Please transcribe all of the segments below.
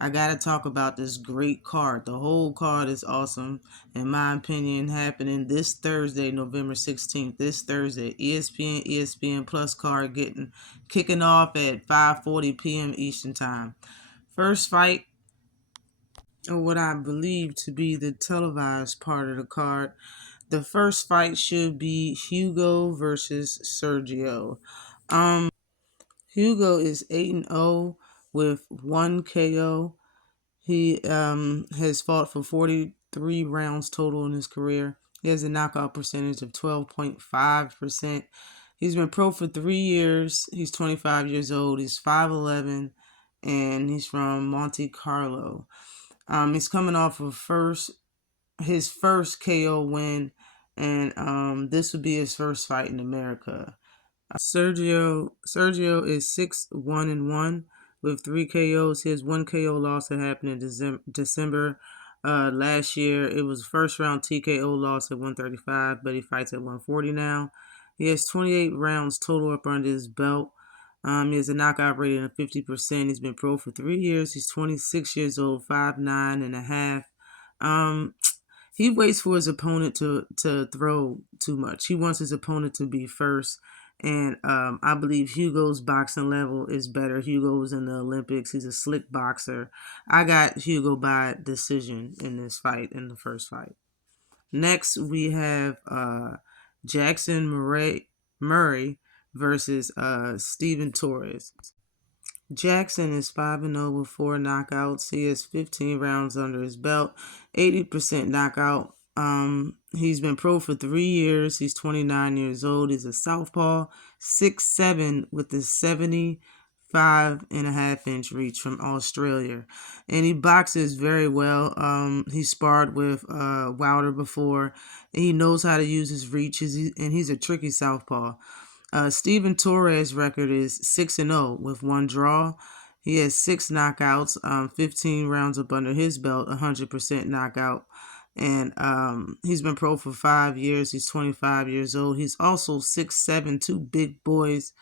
I gotta talk about this great card. The whole card is awesome, in my opinion, happening this Thursday, November 16th. This Thursday, ESPN Plus card kicking off at 5:40 p.m. Eastern Time. First fight, or what I believe to be the televised part of the card. The first fight should be Hugo versus Sergio. Hugo is 8-0 with 1 KO. He has fought for 43 rounds total in his career. He has a knockout percentage of 12.5%. He's been pro for 3 years. He's 25 years old. He's 5'11", and he's from Monte Carlo. He's coming off of his first KO win, and this would be his first fight in America. Sergio is 6-1-1 with 3 KOs. His 1 KO loss that happened in December last year. It was first round TKO loss at 135, but he fights at 140 now. He has 28 rounds total up under his belt. He has a knockout rating of 50%. He's been pro for 3 years. He's 26 years old, 5'9.5". He waits for his opponent to throw too much. He wants his opponent to be first. And I believe Hugo's boxing level is better. Hugo was in the Olympics. He's a slick boxer. I got Hugo by decision in this fight, in the first fight. Next, we have Jackson Murray versus Steven Torres. Jackson is 5-0 with 4 knockouts. He has 15 rounds under his belt, 80% knockout. He's been pro for 3 years. He's 29 years old. He's a southpaw, 6'7" with a 75.5-inch reach from Australia. And he boxes very well. He sparred with Wilder before. He knows how to use his reach, and he's a tricky southpaw. Steven Torres' record is 6-0 with 1 draw. He has 6 knockouts, 15 rounds up under his belt, 100% knockout. And he's been pro for 5 years. He's 25 years old. He's also 6'7", 2 big boys,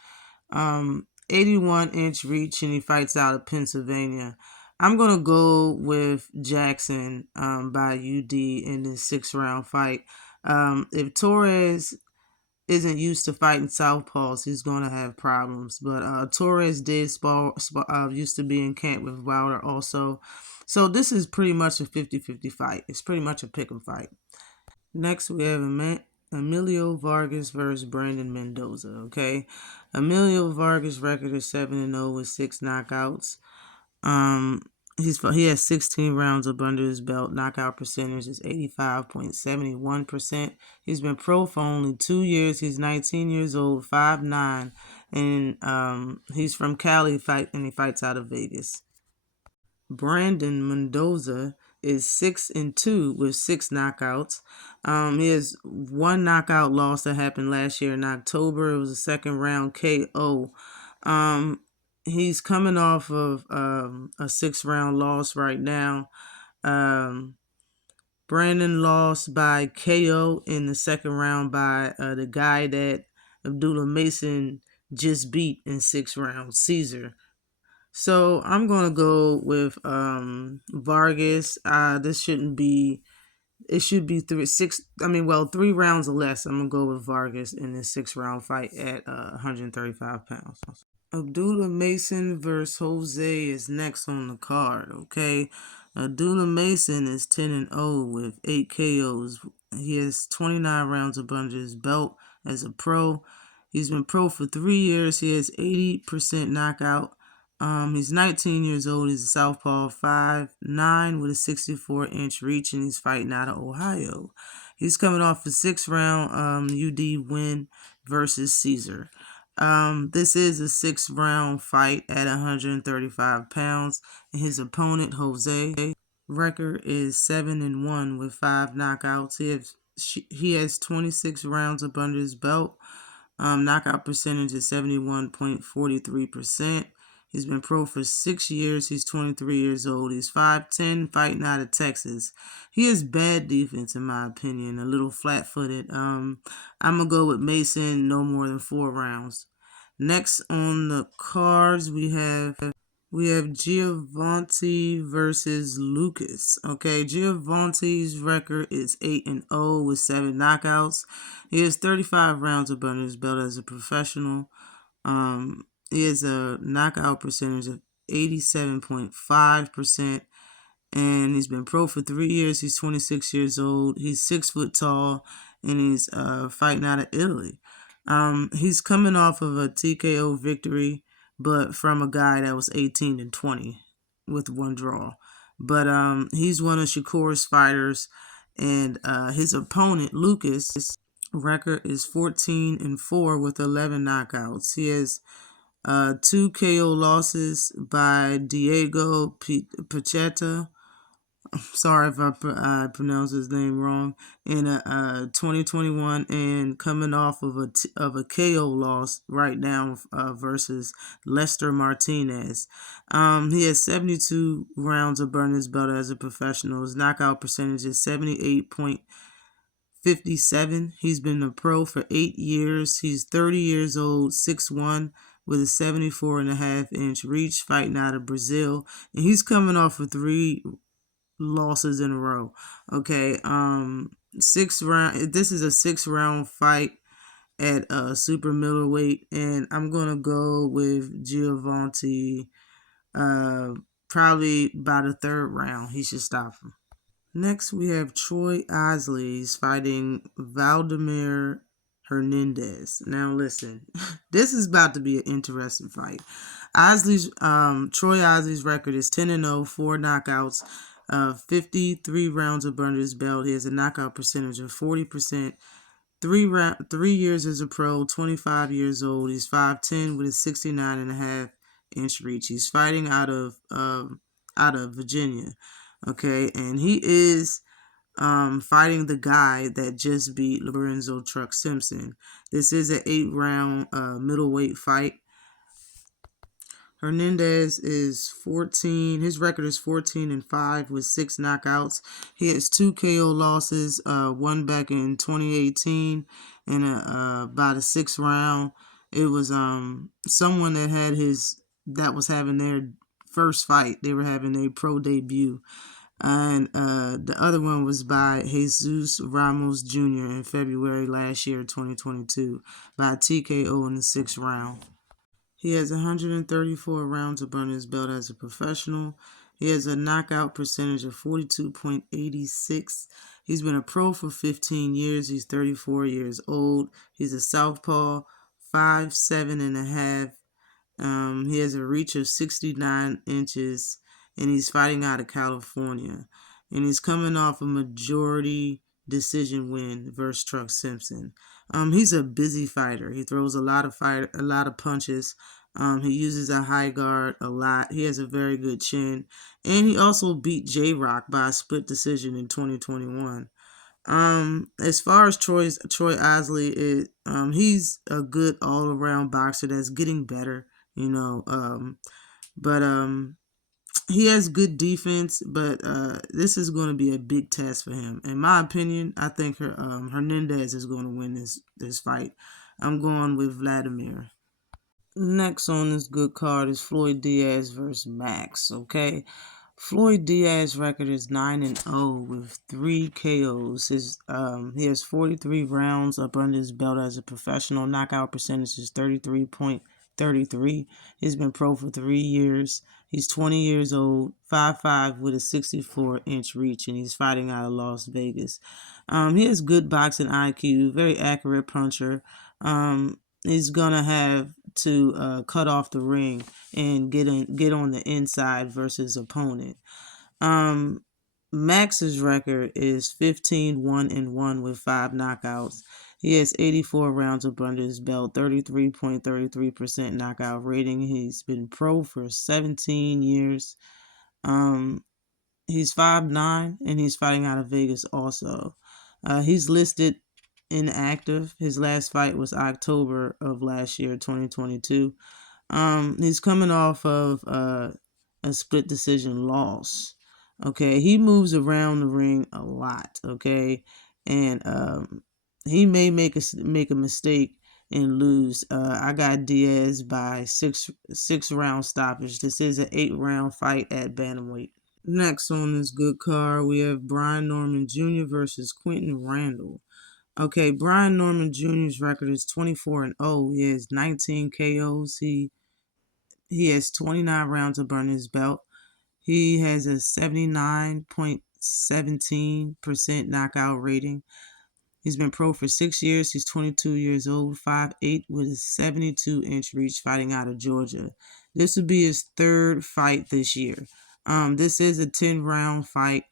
81-inch reach, and he fights out of Pennsylvania. I'm going to go with Jackson by UD in this 6-round fight. If Torres isn't used to fighting southpaws, he's going to have problems. But Torres did used to be in camp with Wilder also. So this is pretty much a 50-50 fight. It's pretty much a pick'em fight. Next, we have Emilio Vargas versus Brandon Mendoza, okay? Emilio Vargas' record is 7-0 with 6 knockouts. He has 16 rounds up under his belt. Knockout percentage is 85.71%. He's been pro for only 2 years. He's 19 years old, 5'9", and he's from Cali, and he fights out of Vegas. Brandon Mendoza is 6-2 with 6 knockouts. He has 1 knockout loss that happened last year in October. It was a second round KO. He's coming off of a 6-round loss right now. Brandon lost by KO in the second round by the guy that Abdullah Mason just beat in 6 rounds, Caesar. So I'm going to go with Vargas. This shouldn't be, it should be 3 rounds or less. I'm going to go with Vargas in this 6-round fight at 135 pounds. Abdullah Mason versus Jose is next on the card, okay? Abdullah Mason is 10-0 with 8 KOs. He has 29 rounds up under his belt as a pro. He's been pro for 3 years. He has 80% knockout. He's 19 years old. He's a southpaw, 5'9" with a 64-inch reach, and he's fighting out of Ohio. He's coming off a 6-round UD win versus Caesar. This is a 6-round fight at 135 pounds. And his opponent, Jose, record is 7-1 with 5 knockouts. He has 26 rounds up under his belt. Knockout percentage is 71.43%. He's been pro for 6 years. He's 23 years old. He's 5'10", fighting out of Texas. He has bad defense, in my opinion, a little flat-footed. I'm going to go with Mason, no more than 4 rounds. Next on the cards, we have We have Giovanni versus Lucas. Okay, Giovanni's record is 8-0 with 7 knockouts. He has 35 rounds under his belt as a professional. He has a knockout percentage of 87.5%, and he's been pro for 3 years. He's 26 years old. He's 6 foot tall, and he's fighting out of Italy. He's coming off of a TKO victory, but from a guy that was 18-20 with 1 draw. But he's one of Shakur's fighters, and his opponent Lucas' record is 14-4 with 11 knockouts. He has 2 KO losses by Diego Pacheta. Sorry if I pronounce his name wrong. In 2021, and coming off of a KO loss right now versus Lester Martinez. He has 72 rounds of burning his belt as a professional. His knockout percentage is 78.57. He's been a pro for 8 years. He's 30 years old, 6'1", with a 74.5-inch reach, fighting out of Brazil. And he's coming off of 3 losses in a row. Okay, 6 round. This is a 6-round fight at super middleweight, and I'm gonna go with Giovanni. Probably by the 3rd round, he should stop him. Next, we have Troy Osley. He's fighting Valdemir Hernandez. Now, listen, this is about to be an interesting fight. Troy Osley's record is 10-0, 4 knockouts, 53 rounds of under his belt. He has a knockout percentage of 40%. 3 years as a pro, 25 years old. He's 5'10" with a 69.5-inch reach. He's fighting out of Virginia. Okay, and he is fighting the guy that just beat Lorenzo Truck Simpson. This is an 8-round middleweight fight. Hernandez is 14. His record is 14-5 with 6 knockouts. He has 2 KO losses, one back in 2018 in about a 6th round. It was someone that was having their first fight. They were having their pro debut. And the other one was by Jesus Ramos Jr. in February last year, 2022, by TKO in the 6th round. He has 134 rounds of under his belt as a professional. He has a knockout percentage of 42.86. He's been a pro for 15 years. He's 34 years old. He's a southpaw, 5'7.5". He has a reach of 69 inches, and he's fighting out of California. And he's coming off a majority decision win versus Truck Simpson. He's a busy fighter. He throws a lot of punches. He uses a high guard a lot. He has a very good chin, and he also beat J-Rock by a split decision in 2021. As far as Troy Osley, he's a good all-around boxer that's getting better, but he has good defense, but this is going to be a big test for him. In my opinion, I think Hernandez is going to win this fight. I'm going with Vladimir. Next on this good card is Floyd Diaz versus Max. Okay, Floyd Diaz's record is 9-0 with 3 KOs. He has 43 rounds up under his belt as a professional. Knockout percentage is 33.33. He's been pro for 3 years. He's 20 years old, 5'5" with a 64-inch reach, and he's fighting out of Las Vegas. He has good boxing IQ, very accurate puncher. He's gonna have to cut off the ring and get on the inside versus opponent. Max's record is 15-1-1 with 5 knockouts. He has 84 rounds of under his belt, 33.33% knockout rating. He's been pro for 17 years. He's 5'9", and he's fighting out of Vegas also. He's listed inactive. His last fight was October of last year, 2022. He's coming off of a split decision loss. Okay, he moves around the ring a lot. Okay, and he may make a mistake and lose. I got Diaz by six round stoppage. This is an 8-round fight at bantamweight. Next on this good card, we have Brian Norman Jr. versus Quentin Randall. Okay, Brian Norman Jr.'s record is 24-0. He has 19 KOs. He has 29 rounds of burn his belt. He has a 79.17% knockout rating. He's been pro for 6 years. He's 22 years old, 5'8", with a 72-inch reach, fighting out of Georgia. This would be his third fight this year. This is a 10-round fight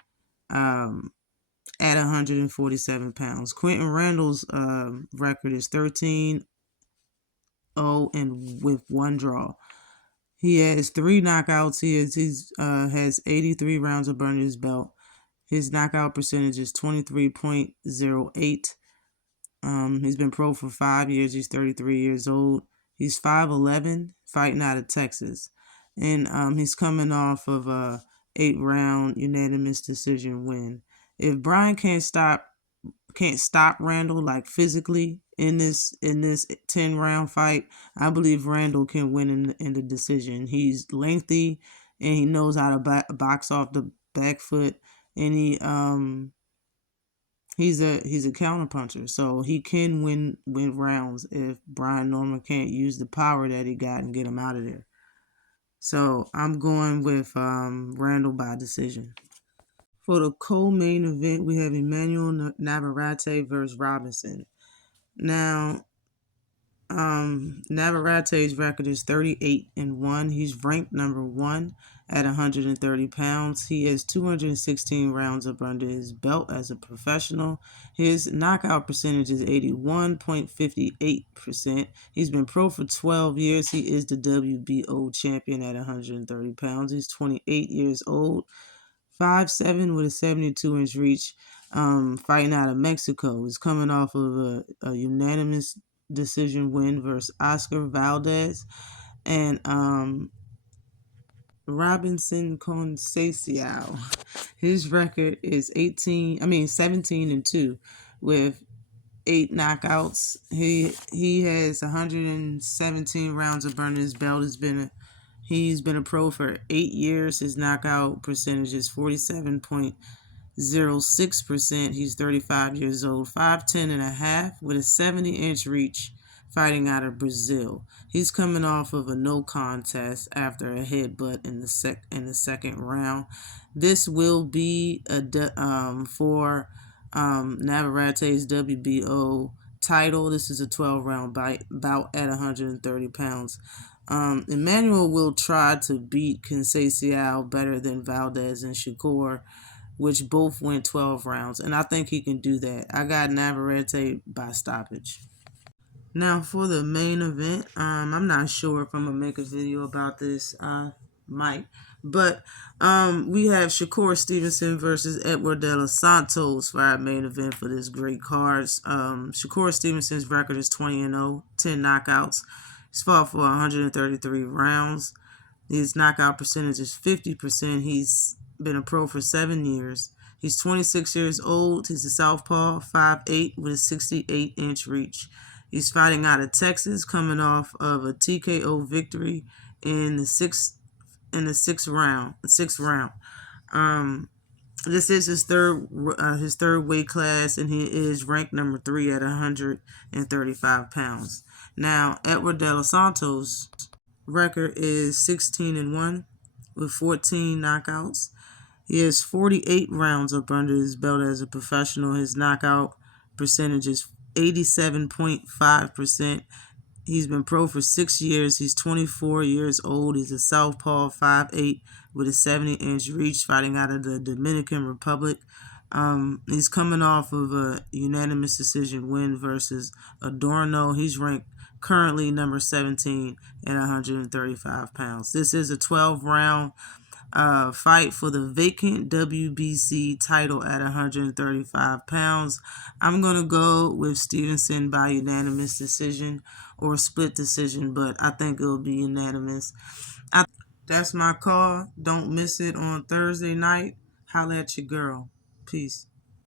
at 147 pounds. Quentin Randall's record is 13-0 and with one draw. He has 3 knockouts. He has 83 rounds of burning his belt. His knockout percentage is 23.08. He's been pro for 5 years. He's 33 years old. He's 5'11", fighting out of Texas. And he's coming off of a 8-round unanimous decision win. If Brian can't stop Randall like physically in this 10-round fight, I believe Randall can win in the decision. He's lengthy and he knows how to box off the back foot, and he's a counterpuncher, so he can win rounds if Brian Norman can't use the power that he got and get him out of there. So I'm going with Randall by decision. For the co-main event, we have Emmanuel Navarrete versus Robinson. Now, Navarrete's record is 38-1. He's ranked number 1 at 130 pounds. He has 216 rounds up under his belt as a professional. His knockout percentage is 81.58%. He's been pro for 12 years. He is the WBO champion at 130 pounds. He's 28 years old, 5'7" with a 72-inch reach, fighting out of Mexico. He's coming off of a unanimous decision win versus Oscar Valdez. And Robinson Conceição, his record is 17-2 with 8 knockouts. He has 117 rounds of burning his belt. He's been a pro for 8 years. His knockout percentage is 47.06%. He's 35 years old, 5'10" and a half, with a 70-inch reach, fighting out of Brazil. He's coming off of a no contest after a headbutt in the second round. This will be for Navarrete's WBO title. This is a 12-round bout at 130 pounds. Emmanuel will try to beat Conceição better than Valdez and Shakur, which both went 12 rounds, and I think he can do that. I got Navarrete by stoppage. Now for the main event, I'm not sure if I'm gonna make a video about this. I might, but we have Shakur Stevenson versus Edward De Los Santos for our main event for this great cards. Shakur Stevenson's record is 20-0, 10 knockouts. He's fought for 133 rounds. His knockout percentage is 50%. He's been a pro for 7 years. He's 26 years old. He's a southpaw, 5'8", with a 68-inch reach. He's fighting out of Texas, coming off of a TKO victory in the sixth round. This is his third weight class, and he is ranked number 3 at 135 pounds. Now, Edward De Los Santos' record is 16-1 with 14 knockouts. He has 48 rounds up under his belt as a professional. His knockout percentage is 87.5%. He's been pro for 6 years. He's 24 years old. He's a southpaw, 5'8", with a 70-inch reach, fighting out of the Dominican Republic. He's coming off of a unanimous decision win versus Adorno. He's ranked currently number 17 at 135 pounds. This is a 12-round fight for the vacant WBC title at 135 pounds. I'm going to go with Stevenson by unanimous decision or split decision, but I think it'll be unanimous. That's my call. Don't miss it on Thursday night. Holla at your girl. Peace.